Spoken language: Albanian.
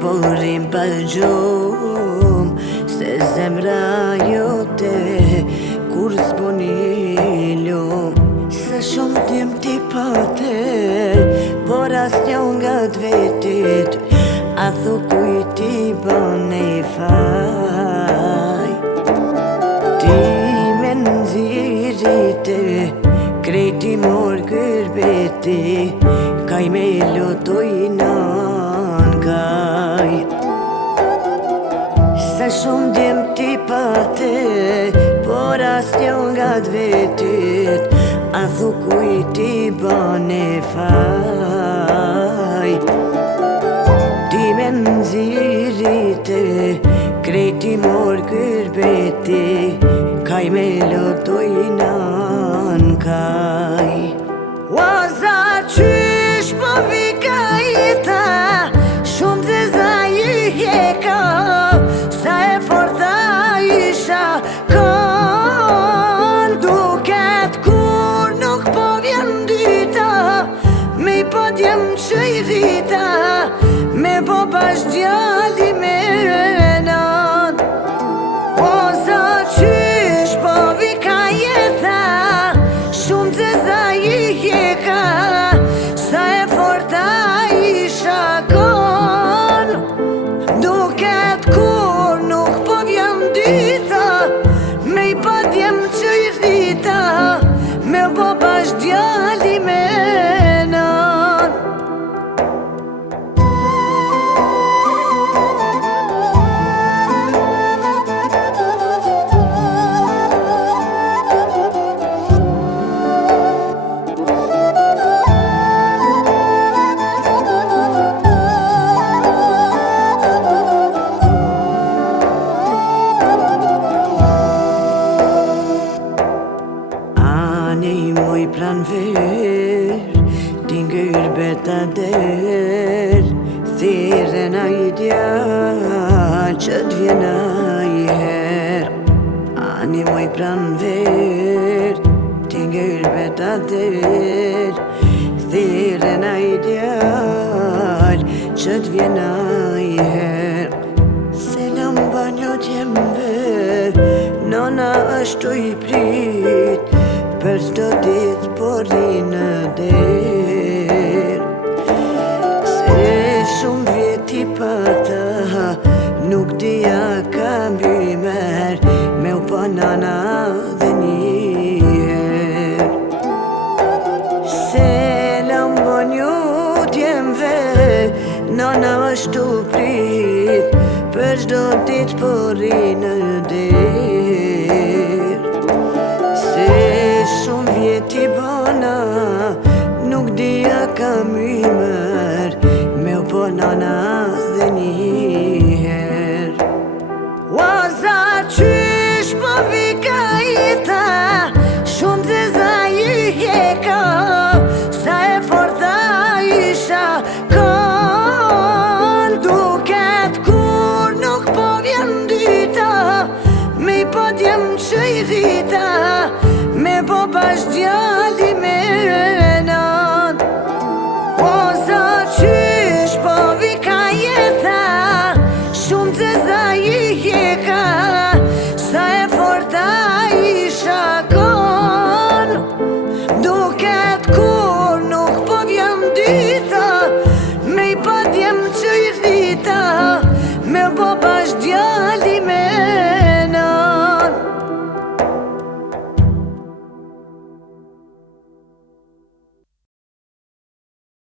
po rrim pa gjumë, se zemra jote kur s'po një lumë. Sa shumë t'jem t'i pater, por as një nga t'vetit, a thu kuj t'i bon e faj. Ti me nëzirite, krejti mor kërbeti, kaj me lotoj nan kaj. Sa shumë djem t'i pate, por as një nga t'vetit, a thu kuj t'i bon e faj. Ti me nëzirite, krejti mor kërbeti, kaj me lotoj nan kaj. Waza qysh po vika jeta, shumë zeza i jeka, sa e forta isha kon, duket kur nuk po vjen dyta, me i po djem që i rita, me po bash djali me nan. Waza qysh po vika jeta, shumë zeza i jeka, sa e forta isha kon, duket kur nuk po vjen dyta, me i po djem që i rita, me po bash djali me nan. Moj pran ver, t'ingër beta der, thire na i djall që t'vjen a i her. Ani moj pran ver, t'ingër beta der, thire na i djall që t'vjen a i her. Selam banjo t'jemve, nona është i prit, për çdo ditë po rri në der. Se shumë vjet i pata, nuk dija ka mby mer, me u po nana dhe njëher. Selam bonju t'jemve, nana është u prit, për çdo ditë po rri në der. Se shumë vjet i bona, nuk dija kam i mër, me u po nana dhe njëher. Waza qysh po vika jeta, shumë zeza i jeka, sa e forta isha kon, duket kur nuk po vjen dyta, me i po djem që i rita, me po bash djali me nan. Waza qysh po vika jeta, shumë zeza i jeka, sa e forta isha kon, duket kur nuk po vjen dyta, me i po djem që i rita, me po bash